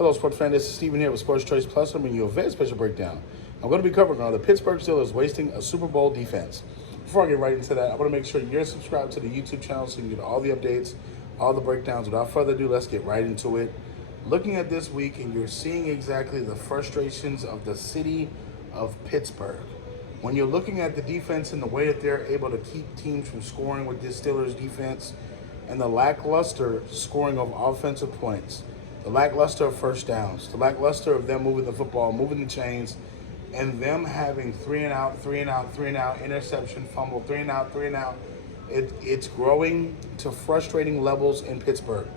Hello, sports fan. This is Steven here with Sports Choice Plus. I'm bringing you a very special breakdown. I'm going to be covering on the Pittsburgh Steelers wasting a Super Bowl defense. Before I get right into that, I want to make sure you're subscribed to the YouTube channel so you can get all the updates, all the breakdowns. Without further ado, let's get right into it. Looking at this week, and you're seeing exactly the frustrations of the city of Pittsburgh. When you're looking at the defense and the way that they're able to keep teams from scoring with this Steelers defense, and the lackluster scoring of offensive points, the lackluster of first downs, the lackluster of them moving the football, moving the chains, and them having three and out, interception, fumble, three and out. It's growing to frustrating levels in Pittsburgh.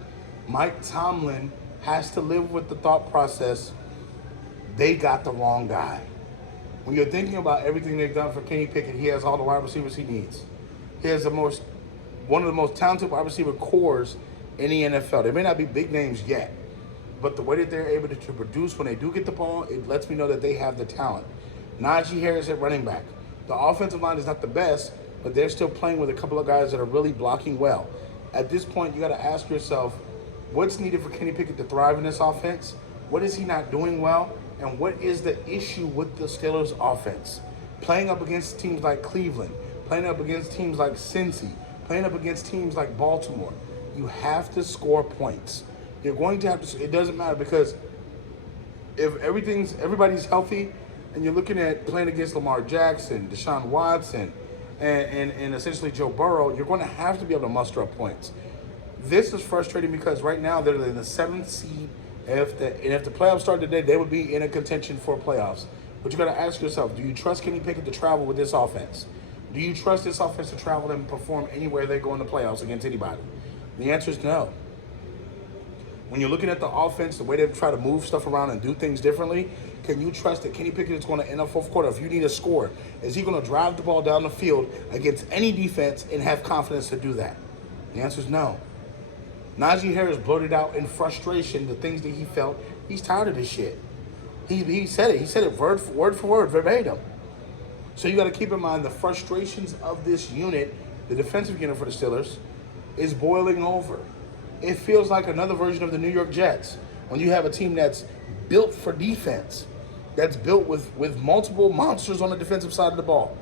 Mike Tomlin has to live with the thought process, they got the wrong guy. When you're thinking about everything they've done for Kenny Pickett, he has all the wide receivers he needs. He has one of the most talented wide receiver cores in the NFL. They may not be big names yet, but the way that they're able to produce when they do get the ball, it lets me know that they have the talent. Najee Harris at running back. The offensive line is not the best, but they're still playing with a couple of guys that are really blocking well. At this point, you got to ask yourself, what's needed for Kenny Pickett to thrive in this offense? What is he not doing well? And what is the issue with the Steelers' offense? Playing up against teams like Cleveland, playing up against teams like Cincy, playing up against teams like Baltimore, you have to score points. You're going to have to. It doesn't matter, because if everybody's healthy, and you're looking at playing against Lamar Jackson, Deshaun Watson, and essentially Joe Burrow, you're going to have to be able to muster up points. This is frustrating because right now they're in the 7th seed. If the playoffs start today, they would be in a contention for playoffs. But you got to ask yourself: do you trust Kenny Pickett to travel with this offense? Do you trust this offense to travel and perform anywhere they go in the playoffs against anybody? The answer is no. When you're looking at the offense, the way they try to move stuff around and do things differently, can you trust that Kenny Pickett is going to, in the fourth quarter, if you need a score, is he going to drive the ball down the field against any defense and have confidence to do that? The answer is no. Najee Harris blurted out in frustration the things that he felt. He's tired of this shit. He said it. He said it word for word, verbatim. So you got to keep in mind the frustrations of this unit, the defensive unit for the Steelers, is boiling over. It feels like another version of the New York Jets, when you have a team that's built for defense, that's built with multiple monsters on the defensive side of the ball,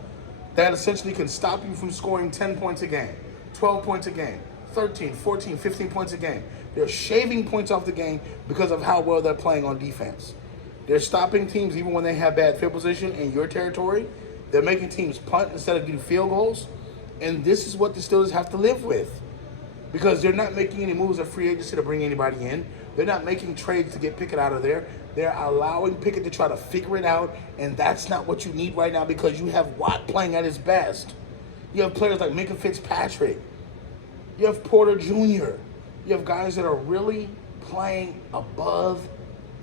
that essentially can stop you from scoring 10 points a game, 12 points a game, 13, 14, 15 points a game. They're shaving points off the game because of how well they're playing on defense. They're stopping teams even when they have bad field position in your territory. They're making teams punt instead of getting field goals. And this is what the Steelers have to live with, because they're not making any moves at free agency to bring anybody in. They're not making trades to get Pickett out of there. They're allowing Pickett to try to figure it out, and that's not what you need right now, because you have Watt playing at his best. You have players like Minka Fitzpatrick. You have Porter Jr. You have guys that are really playing above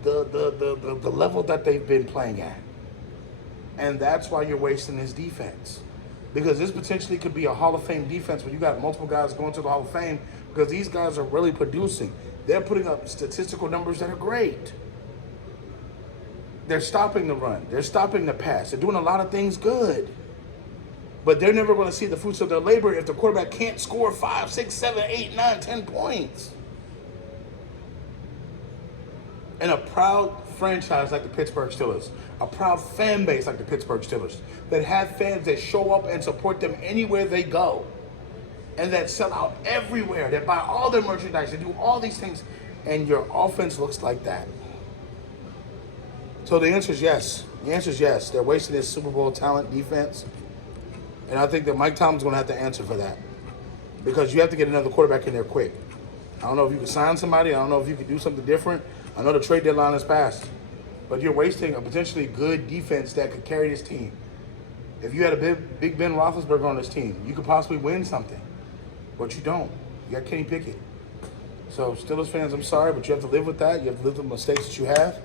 the level that they've been playing at. And that's why you're wasting this defense. Because this potentially could be a Hall of Fame defense when you got multiple guys going to the Hall of Fame, because these guys are really producing. They're putting up statistical numbers that are great. They're stopping the run. They're stopping the pass. They're doing a lot of things good. But they're never going to see the fruits of their labor if the quarterback can't score 5, 6, 7, 8, 9, 10 points. And a proud franchise like the Pittsburgh Steelers, a proud fan base like the Pittsburgh Steelers, that have fans that show up and support them anywhere they go, and that sell out everywhere, that buy all their merchandise, that do all these things, and your offense looks like that. So the answer is yes. The answer is yes. They're wasting this Super Bowl talent defense, and I think that Mike Tomlin's going to have to answer for that, because you have to get another quarterback in there quick. I don't know if you can sign somebody. I don't know if you can do something different. I know the trade deadline has passed, but you're wasting a potentially good defense that could carry this team. If you had a Big Ben Roethlisberger on this team, you could possibly win something, but you don't. You got Kenny Pickett. So Steelers fans, I'm sorry, but you have to live with that. You have to live with the mistakes that you have.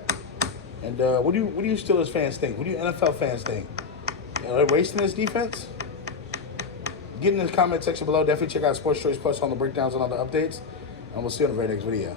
And what do you Steelers fans think? What do you NFL fans think? Are they wasting this defense? Get in the comment section below. Definitely check out Sports Choice Plus on the breakdowns and all the updates. And we'll see you on the very next video.